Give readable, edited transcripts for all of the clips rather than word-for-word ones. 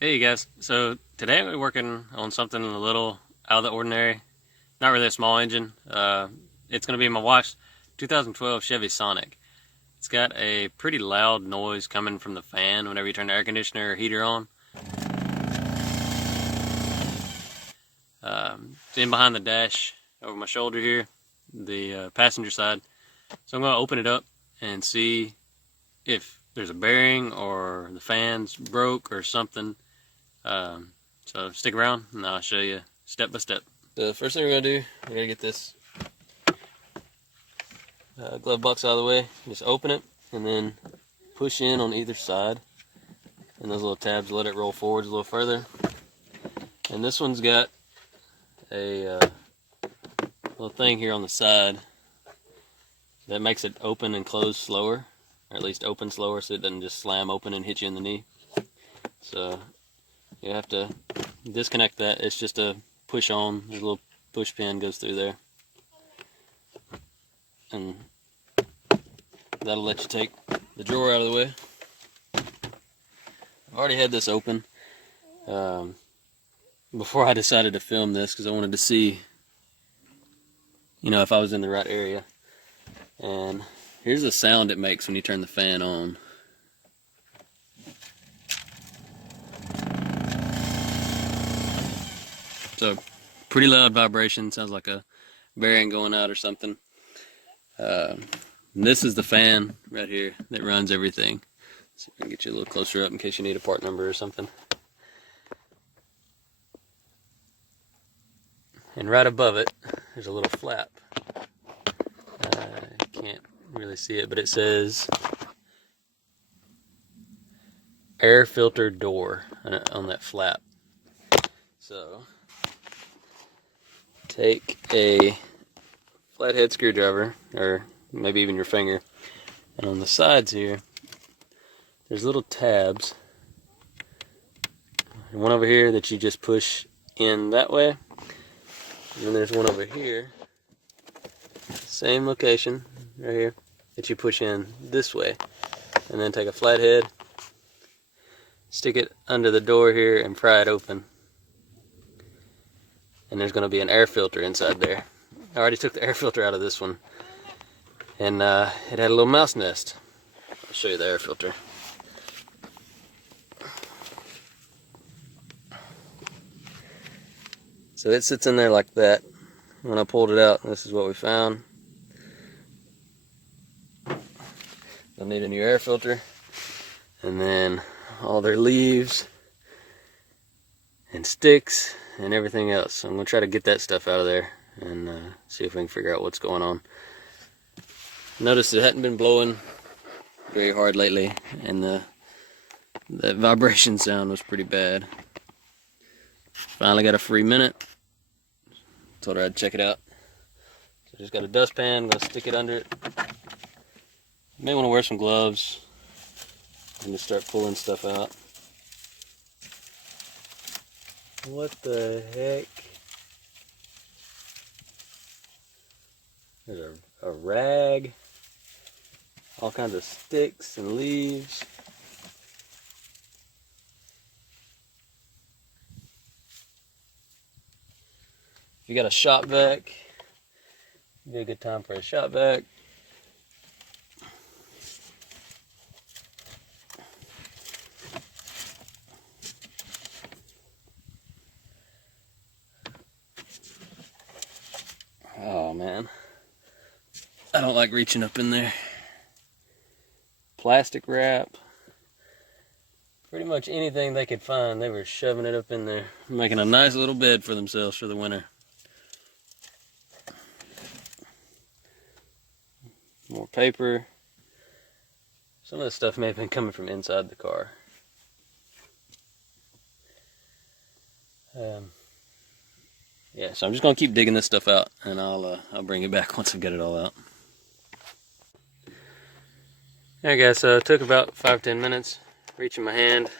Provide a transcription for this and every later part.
Hey guys, so today we're working on something a little out of the ordinary. Not really a small engine. It's going to be my wife's 2012 Chevy Sonic. It's got a pretty loud noise coming from the fan whenever you turn the air conditioner or heater on. It's in behind the dash over my shoulder here, the passenger side. So I'm going to open it up and see if there's a bearing or the fan's broke or something. So stick around and I'll show you step by step. The first thing we're going to do, we're going to get this glove box out of the way. Just open it and then push in on either side. And those little tabs let it roll forwards a little further. And this one's got a little thing here on the side that makes it open and close slower, or at least open slower so it doesn't just slam open and hit you in the knee. So you have to disconnect that. It's just a push on. There's a little push pin goes through there. And that'll let you take the drawer out of the way. I've already had this open before I decided to film this because I wanted to see, if I was in the right area. And here's the sound it makes when you turn the fan on. So pretty loud vibration, sounds like a bearing going out or something. This is the fan right here that runs everything. So I can get you a little closer up in case you need a part number or something. And right above it, there's a little flap. You can't really see it, but it says air filter door on that flap. So take a flathead screwdriver, or maybe even your finger, and on the sides here there's little tabs, and one over here that you just push in that way, and then there's one over here, same location right here, that you push in this way, and then take a flathead, stick it under the door here and pry it open, and there's going to be an air filter inside there. I already took the air filter out of this one, and it had a little mouse nest. I'll show you the air filter. So it sits in there like that. When I pulled it out, this is what we found. They'll need a new air filter, and then all their leaves and sticks and everything else. So I'm going to try to get that stuff out of there and see if we can figure out what's going on. Notice it hadn't been blowing very hard lately, and that vibration sound was pretty bad. Finally got a free minute. Told her I'd check it out. So just got a dustpan, I'm going to stick it under it. You may want to wear some gloves and just start pulling stuff out. What the heck? There's a rag, all kinds of sticks and leaves. If you got a shop vac, it'd be a good time for a shop vac. Oh man, I don't like reaching up in there. Plastic wrap. Pretty much anything they could find, they were shoving it up in there, making a nice little bed for themselves for the winter. More paper. Some of this stuff may have been coming from inside the car. Yeah, so I'm just gonna keep digging this stuff out, and I'll bring it back once I get it all out. Alright guys, so it took about 5-10 minutes reaching my hand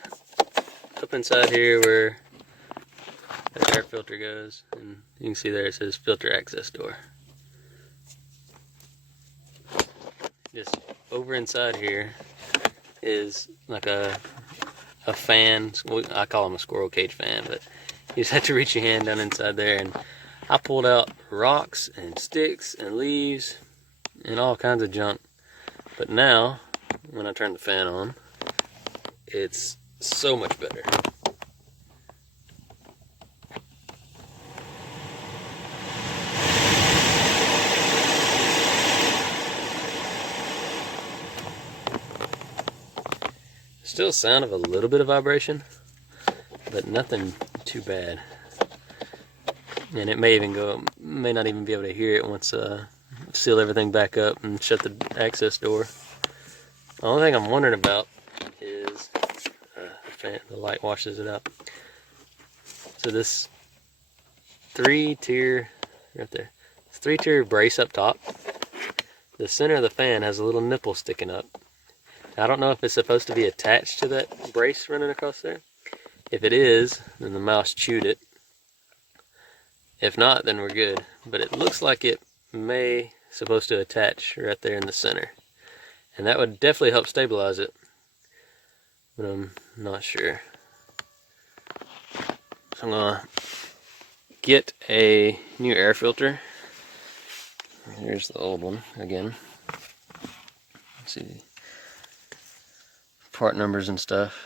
up inside here where the air filter goes, and you can see there it says filter access door. Just over inside here is like a a fan. I call them a squirrel cage fan, but you just have to reach your hand down inside there, and I pulled out rocks and sticks and leaves and all kinds of junk. But now, when I turn the fan on, it's so much better. Still sound of a little bit of vibration, but nothing too bad. And it may not even be able to hear it once seal everything back up and shut the access door. The only thing I'm wondering about is the light washes it out. So this 3-tier right there, 3-tier brace up top. The center of the fan has a little nipple sticking up. I don't know if it's supposed to be attached to that brace running across there. If it is, then the mouse chewed it. If not, then we're good. But it looks like it may supposed to attach right there in the center. And that would definitely help stabilize it. But I'm not sure. So I'm gonna get a new air filter. Here's the old one again. Let's see. Part numbers and stuff.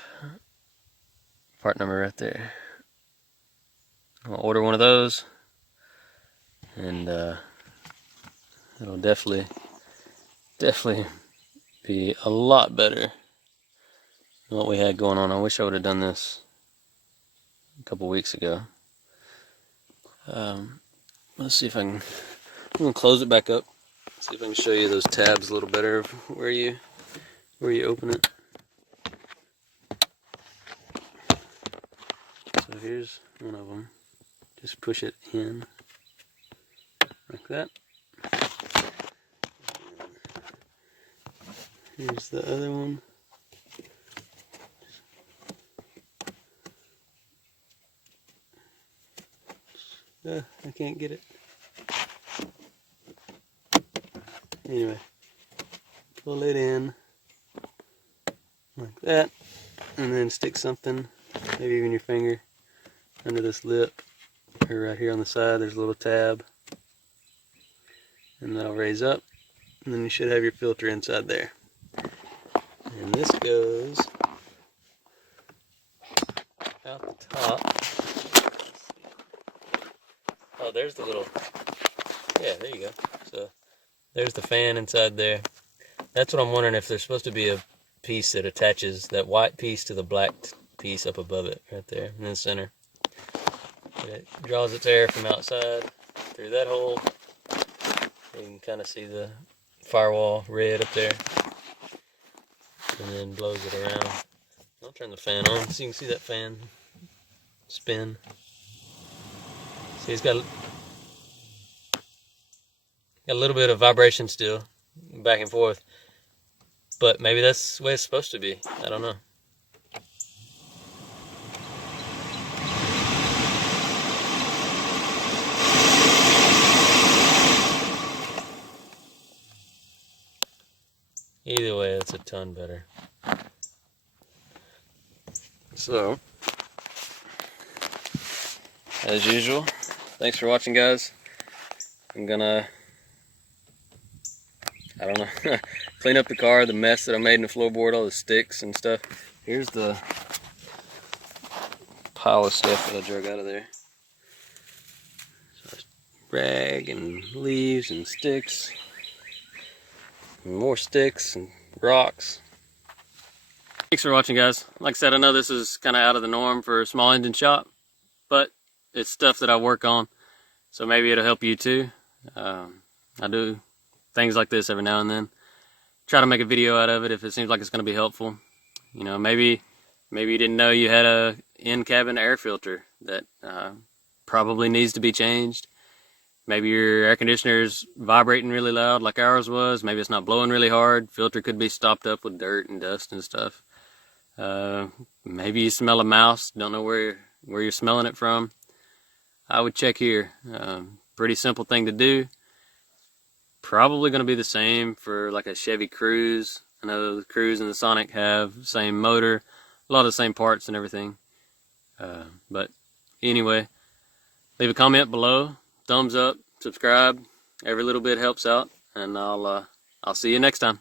Part number right there. I'll order one of those, and it'll definitely be a lot better than what we had going on. I wish I would have done this a couple weeks ago. Let's see if I'm gonna close it back up. See if I can show you those tabs a little better of where you open it. So here's one of them. Just push it in like that. Here's the other one. I can't get it. Anyway, pull it in like that, and then stick something, maybe even your finger, under this lip, or right here on the side. There's a little tab, and that'll raise up, and then you should have your filter inside there. And this goes out the top. Oh, there's the little, yeah, there you go. So there's the fan inside there. That's what I'm wondering, if there's supposed to be a piece that attaches that white piece to the black piece up above it, right there in the center. It draws its air from outside through that hole. You can kind of see the firewall red up there, and then blows it around. I'll turn the fan on so you can see that fan spin. See, it's got a little bit of vibration still, back and forth, but maybe that's the way it's supposed to be. I don't know. Either way, it's a ton better. So, as usual, thanks for watching, guys. I'm gonna, I don't know, clean up the car, the mess that I made in the floorboard, all the sticks and stuff. Here's the pile of stuff that I drug out of there. So rag and leaves and sticks, and more sticks and rocks. Thanks for watching, guys. Like I said, I know this is kind of out of the norm for a small engine shop, but it's stuff that I work on, so maybe it'll help you too. I do things like this every now and then. Try to make a video out of it if it seems like it's going to be helpful. You know, maybe you didn't know you had a in-cabin air filter that probably needs to be changed. Maybe your air conditioner is vibrating really loud like ours was. Maybe it's not blowing really hard. Filter could be stopped up with dirt and dust and stuff. Maybe you smell a mouse, don't know where you're smelling it from. I would check here. Pretty simple thing to do. Probably going to be the same for like a Chevy Cruze. I know the Cruze and the Sonic have the same motor, a a lot of the same parts and everything. But anyway, leave a comment below, thumbs up, subscribe. Every little bit helps out, and I'll see you next time.